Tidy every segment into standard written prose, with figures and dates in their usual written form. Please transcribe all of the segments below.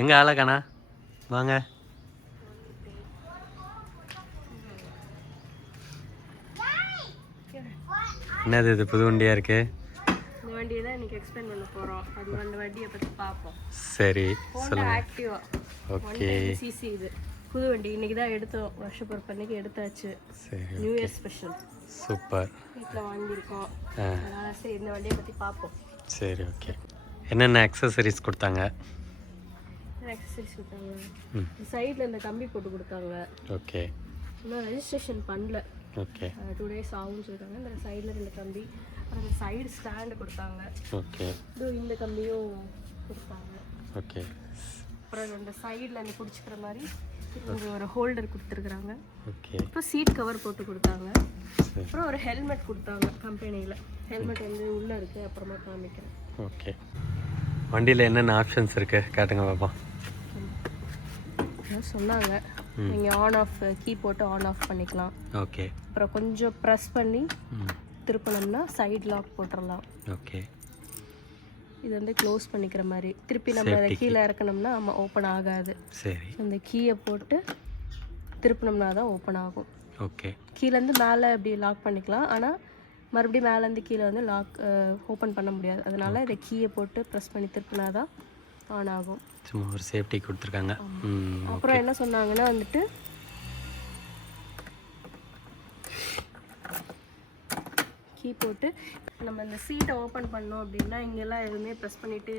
எங்கே ஆளக்காண்ணா வாங்க. என்னது இது புது வண்டியாக இருக்கு? இந்த வண்டியை தான் இன்னைக்கு எக்ஸ்பிளைன் பண்ண போகிறோம். அது அந்த வண்டியை பற்றி பார்ப்போம். சரி ஹோண்டா சொல்லுங்கள். ஆக்டிவா ஓகே 110 சிசி. இது புது வண்டி இன்னைக்கு தான் எடுத்தோம். வருஷ பிறப்பு அன்னைக்கு எடுத்தாச்சு. சரி நியூ இயர் ஸ்பெஷல். சூப்பர். வீட்டில் வாங்கியிருக்கோம். அதனால சரி இந்த வண்டியை பற்றி பார்ப்போம். சரி ஓகே. என்னென்ன அக்சசரிஸ் கொடுத்தாங்க? எக்ஸசைஸ் கொடுத்தாங்க. சைடில் இந்த கம்பி போட்டு கொடுத்தாங்க. ஓகே. இன்னும் ரெஜிஸ்ட்ரேஷன் பண்ணல. ஓகே 2 days ஆகும்னு சொல்லிட்டாங்க. இந்த சைடில் 2 கம்பி, அந்த சைடு ஸ்டாண்டு கொடுத்தாங்க. ஓகே. இந்த கம்பியும் கொடுத்தாங்க. ஓகே. அப்புறம் இந்த சைடில் அந்த பிடிச்சிக்கிற மாதிரி இங்கே ஒரு ஹோல்டர் கொடுத்துருக்குறாங்க. ஓகே. அப்புறம் சீட் கவர் போட்டு கொடுத்தாங்க. சரி அப்புறம் ஒரு ஹெல்மெட் கொடுத்தாங்க கம்பெனியில். ஹெல்மெட் வந்து உள்ளே இருக்குது, அப்புறமா காமிக்கிறேன். ஓகே. வண்டியில் என்னென்ன ஆப்ஷன்ஸ் இருக்குது காட்டுங்க பாப்பா. சொன்னாங்க நீங்கள் ஆன் ஆஃப் கீ போட்டு ஆன் ஆஃப் பண்ணிக்கலாம். ஓகே. அப்புறம் கொஞ்சம் ப்ரெஸ் பண்ணி திருப்பினோம்னா சைடு லாக் போட்டுடலாம். ஓகே. இது வந்து க்ளோஸ் பண்ணிக்கிற மாதிரி. திருப்பி நம்ம அதை கீழே இறக்கணும்னா நம்ம ஓப்பன் ஆகாது. சரி. இந்த கீயை போட்டு திருப்பினோம்னா தான் ஓப்பன் ஆகும். ஓகே. கீழேருந்து மேலே இப்படி லாக் பண்ணிக்கலாம். ஆனால் மறுபடியும் மேலேருந்து கீழே வந்து லாக் ஓப்பன் பண்ண முடியாது. அதனால இதை கீயை போட்டு ப்ரெஸ் பண்ணி திருப்பினா தான் ஆன் ஆகும். சும்மா ஒரு சேஃப்டி கொடுத்துருக்காங்க. அப்புறம் என்ன சொன்னாங்கன்னா வந்துட்டு கீ போட்டு நம்ம இந்த சீட்டை ஓப்பன் பண்ணோம் அப்படின்னா இங்கெல்லாம் எதுவுமே ப்ரெஸ் பண்ணிவிட்டு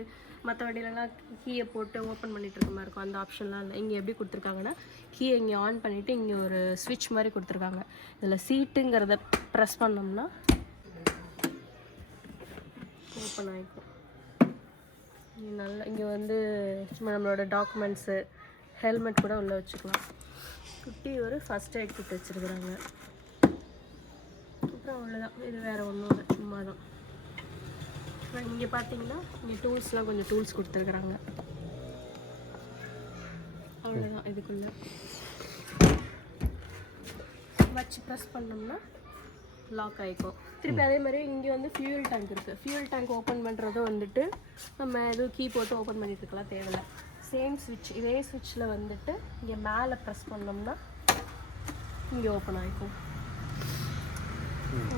மற்ற வண்டியிலலாம் கீயை போட்டு ஓப்பன் பண்ணிட்டு இருக்க மாதிரி இருக்கும். அந்த ஆப்ஷன்லாம் இல்லை. இங்கே எப்படி கொடுத்துருக்காங்கன்னா கீயை இங்கே ஆன் பண்ணிவிட்டு இங்கே ஒரு ஸ்விட்ச் மாதிரி கொடுத்துருக்காங்க. இதில் சீட்டுங்கிறத ப்ரெஸ் பண்ணோம்னா ஓப்பன் ஆகிக்கும். நல்லா இங்கே வந்து சும்மா நம்மளோட டாக்குமெண்ட்ஸு, ஹெல்மெட் கூட உள்ளே வச்சுக்கலாம். குட்டி ஒரு ஃபஸ்ட் எய்ட் கிட் வச்சுருக்குறாங்க. அப்புறம் அவ்வளோதான். இது வேறு ஒன்றும் இல்லை, சும்மா தான். அப்புறம் இங்கே பார்த்தீங்கன்னா இங்கே டூல்ஸ்லாம் கொஞ்சம் டூல்ஸ் கொடுத்துருக்குறாங்க. அவ்வளோதான். இதுக்குள்ளே வச்சு ப்ரெஸ் பண்ணோம்னா லாக் ஆகிக்கும். திருப்பி அதே மாதிரி இங்கே வந்து ஃபியூல் டேங்க் இருக்குது. ஃபியூல் டேங்க் ஓப்பன் பண்ணுறதும் வந்துட்டு நம்ம எதுவும் கீ போட்டு ஓப்பன் பண்ணிட்டு இருக்கலாம், தேவையில்லை. சேம் ஸ்விட்ச், இதே ஸ்விட்சில் வந்துட்டு இங்கே மேலே ப்ரெஸ் பண்ணோம்னா இங்கே ஓப்பன் ஆகிக்கும்.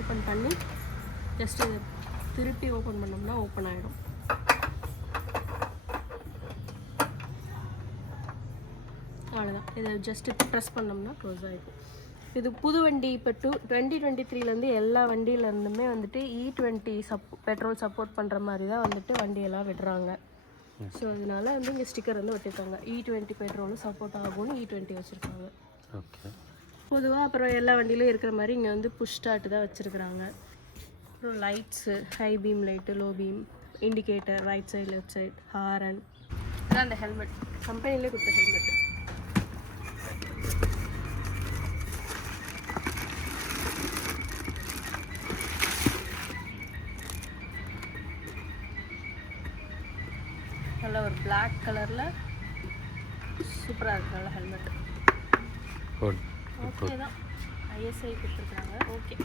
ஓப்பன் பண்ணி ஜஸ்ட் இதை திருப்பி ஓப்பன் பண்ணோம்னா ஓப்பன் ஆகிடும். அவ்வளோதான். இதை ஜஸ்ட்டு ப்ரெஸ் பண்ணோம்னா க்ளோஸ் ஆகிடும். இது புது வண்டி. இப்போ 2023லேருந்து எல்லா வண்டியிலேருந்துமே வந்துட்டு E20 பெட்ரோல் சப்போர்ட் பண்ணுற மாதிரி தான் வந்துட்டு வண்டியெல்லாம் விடுறாங்க. ஸோ அதனால வந்து இங்கே ஸ்டிக்கர் வந்து ஒட்டிருக்காங்க. E20 பெட்ரோலும் சப்போர்ட் ஆகும்னு E20 வச்சுருக்காங்க. ஓகே. பொதுவாக அப்புறம் எல்லா வண்டியிலும் இருக்கிற மாதிரி இங்கே வந்து புஷ் ஸ்டார்ட் தான் வச்சுருக்குறாங்க. அப்புறம் lights, high beam light, low beam, indicator, right side left side, horn. இதான் அந்த ஹெல்மெட், கம்பெனிலே கொடுத்த ஹெல்மெட். நல்ல ஒரு பிளாக் கலரில் சூப்பராக இருக்கு. நல்ல ஹெல்மெட். ஓகே தான். ISI கொடுத்துருக்காங்க. ஓகே.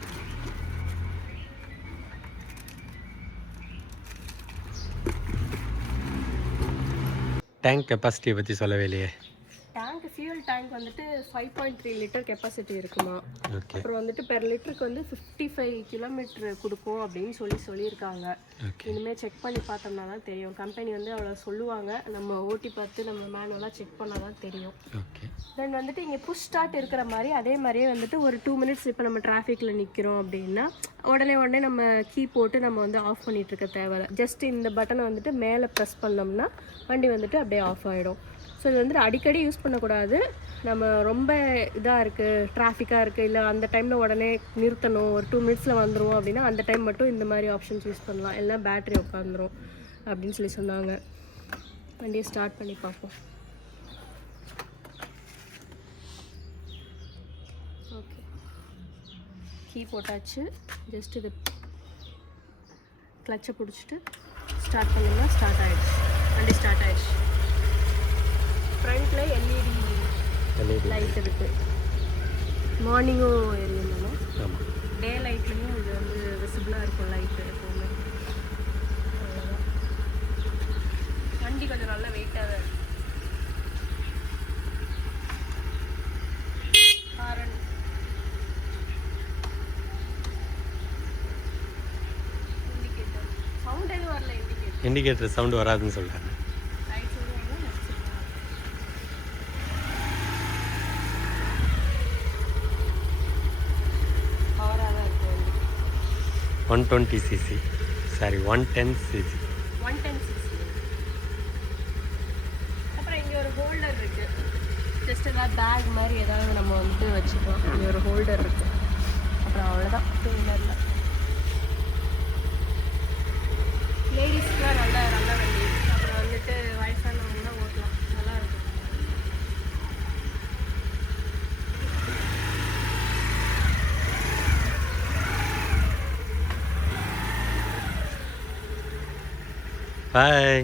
டேங்க் கெப்பாசிட்டியை பற்றி சொல்லவே இல்லையே. டேங்க் ஃபியூல் டேங்க் வந்துட்டு 5.3 லிட்டர் கெப்பாசிட்டி இருக்குமா. ஓகே. அப்புறம் வந்துட்டு பெர் லிட்டருக்கு வந்து 55 கிலோமீட்டர் கொடுக்கும் அப்படின்னு சொல்லியிருக்காங்க. இனிமேல் செக் பண்ணி பார்த்தோம்னா தான் தெரியும். கம்பெனி வந்து அவ்வளோ சொல்லுவாங்க, நம்ம ஓட்டி பார்த்து நம்ம மேனுவலாக செக் பண்ணால் தான் தெரியும். ஓகே. தென் வந்துட்டு இங்கே புஷ் ஸ்டார்ட் இருக்கிற மாதிரி அதே மாதிரியே வந்துட்டு ஒரு 2 மினிட்ஸ் இப்போ நம்ம டிராஃபிக்கில் நிற்கிறோம் அப்படின்னா உடனே நம்ம கீ போட்டு நம்ம வந்து ஆஃப் பண்ணிகிட்டு இருக்க தேவையில்லை. ஜஸ்ட் இந்த பட்டனை வந்துட்டு மேலே ப்ரெஸ் பண்ணோம்னா வண்டி வந்துட்டு அப்படியே ஆஃப் ஆகிடும். ஸோ இது வந்துட்டு அடிக்கடி யூஸ் பண்ணக்கூடாது. நம்ம ரொம்ப இதாக இருக்குது, டிராஃபிக்காக இருக்குது, இல்லை அந்த டைமில் உடனே நிறுத்தணும், ஒரு 2 மினிட்ஸில் வந்துடுவோம் அப்படின்னா அந்த டைம் மட்டும் இந்த மாதிரி ஆப்ஷன்ஸ் யூஸ் பண்ணலாம். எல்லாம் பேட்ரி உட்காந்துரும் அப்படின்னு சொல்லி சொன்னாங்க. வண்டியை ஸ்டார்ட் பண்ணி பார்ப்போம். ஓகே. கீ போட்டாச்சு. ஜஸ்ட் இது கிளச்சை பிடிச்சிட்டு ஸ்டார்ட் பண்ணிங்கன்னா ஸ்டார்ட் ஆகிடுச்சு. வண்டி ஸ்டார்ட் ஆகிடுச்சு. ஃப்ரண்ட்டில் எல்இடி லைட் இருக்குது. மார்னிங்கும் எரியும். டே லைட்லேயும் இது வந்து விசிபிளாக இருக்கும் லைட்டு எப்போவுமே. அவ்வளோதான். வண்டி கொஞ்சம் நல்லா வெயிட்டாக தான் இருக்குது. இண்டிகேட்டர் சவுண்டு வராதுன்னு சொல்கிறாங்க. ரைட் சைடு வாங்க, லெஃப்ட் சைடு வாங்க. பவராக தான் இருக்குது வண்டி. 120 சிசி, சாரி 110 சிசி. 110 சிசி. அப்புறம் இங்கே ஒரு ஹோல்டர் இருக்குது. ஜஸ்ட் ஏதாவது பேக் மாதிரி ஏதாவது நம்ம வந்துட்டு வச்சுக்கலாம். இங்கே ஒரு ஹோல்டர் இருக்குது. அப்புறம் அவ்வளோதான் டூ வீலரில். லேடிஸ்க்குலாம் நல்ல நல்ல வண்டி. அப்புறம் வந்துட்டு வயசானவங்களாம் ஓட்டலாம், நல்லா இருக்கும். பாய்.